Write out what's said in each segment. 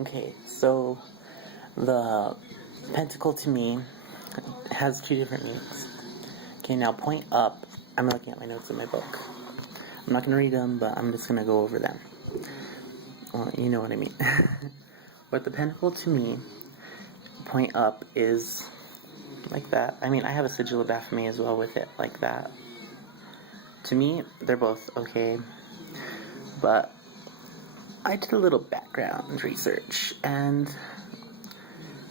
Okay, so the pentacle to me has two different meanings. Okay, now point up. I'm looking at my notes in my book. I'm not going to read them, but I'm just going to go over them. Well, you know what I mean. But the pentacle to me, point up, is like that. I mean, I have a sigil of Baphomet as well with it, like that. To me, they're both okay. But I did a little background research, and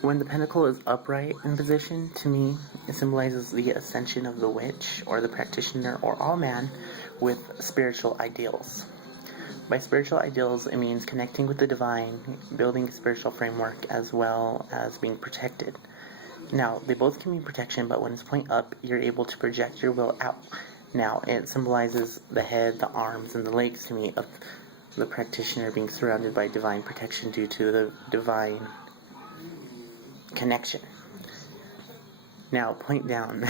when the pentacle is upright in position, to me, it symbolizes the ascension of the witch, or the practitioner, or all man with spiritual ideals. By spiritual ideals, it means connecting with the divine, building a spiritual framework, as well as being protected. Now, they both can mean protection, but when it's point up, you're able to project your will out. Now, it symbolizes the head, the arms, and the legs to me of the practitioner being surrounded by divine protection due to the divine connection. Now, point down.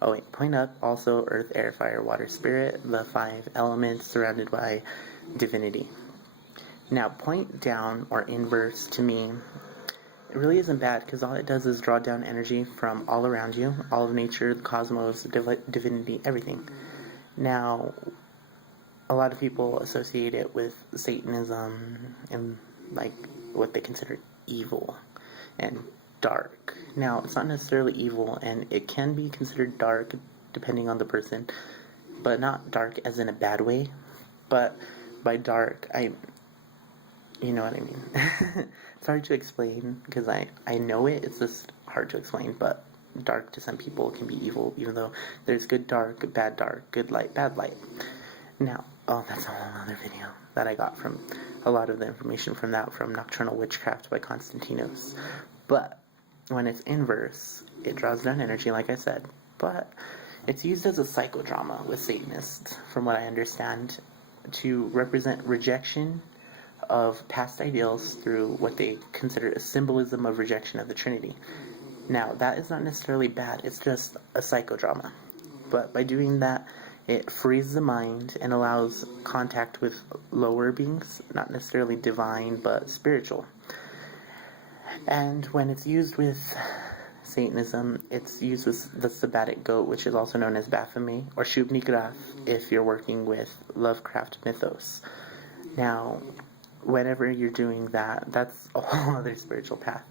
Oh wait, point up, also earth, air, fire, water, spirit, the 5 elements surrounded by divinity. Now, point down, or inverse, to me, it really isn't bad, because all it does is draw down energy from all around you, all of nature, the cosmos, divinity, everything. Now, a lot of people associate it with Satanism and like what they consider evil and dark. Now, it's not necessarily evil, and it can be considered dark depending on the person, but not dark as in a bad way. But by dark, you know what I mean. It's hard to explain because I know it. It's just hard to explain. But dark to some people can be evil, even though there's good dark, good light, bad light. Now, that's a whole other video that I got from a lot of the information from Nocturnal Witchcraft by Constantinos. But when it's inverse, it draws down energy, like I said. But it's used as a psychodrama with Satanists, from what I understand, to represent rejection of past ideals through what they consider a symbolism of rejection of the Trinity. Now, that is not necessarily bad, it's just a psychodrama. But by doing that, it frees the mind and allows contact with lower beings, not necessarily divine, but spiritual. And when it's used with Satanism, it's used with the sabbatic goat, which is also known as Baphomet, or Shub-Niggurath, if you're working with Lovecraft mythos. Now, whenever you're doing that, that's a whole other spiritual path,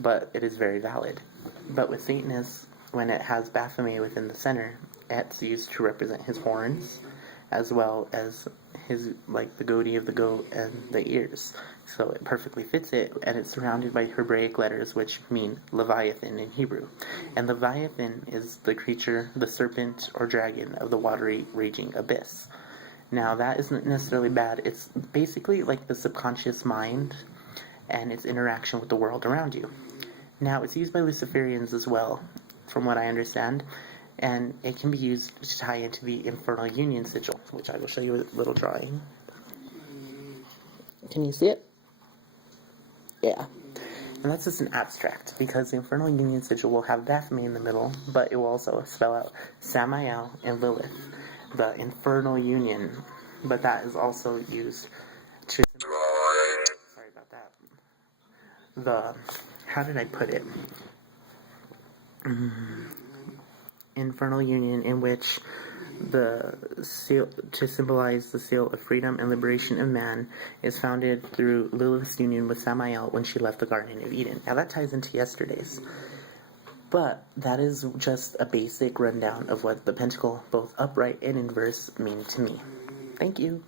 but it is very valid. But with Satanists, when it has Baphomet within the center, it's used to represent his horns, as well as his, like, the goatee of the goat and the ears. So it perfectly fits it, and it's surrounded by Hebraic letters, which mean Leviathan in Hebrew. And Leviathan is the creature, the serpent or dragon of the watery, raging abyss. Now, that isn't necessarily bad. It's basically like the subconscious mind and its interaction with the world around you. Now, it's used by Luciferians as well, from what I understand, and it can be used to tie into the Infernal Union sigil, which I will show you with a little drawing. Can you see it? Yeah. And that's just an abstract, because the Infernal Union sigil will have Baphomet in the middle, but it will also spell out Samael and Lilith, the Infernal Union. But that is also used to... Sorry about that. How did I put it? Infernal Union, in which the seal, to symbolize the seal of freedom and liberation of man, is founded through Lilith's union with Samael when she left the Garden of Eden. Now that ties into yesterday's, but that is just a basic rundown of what the pentacle, both upright and inverse, mean to me. Thank you.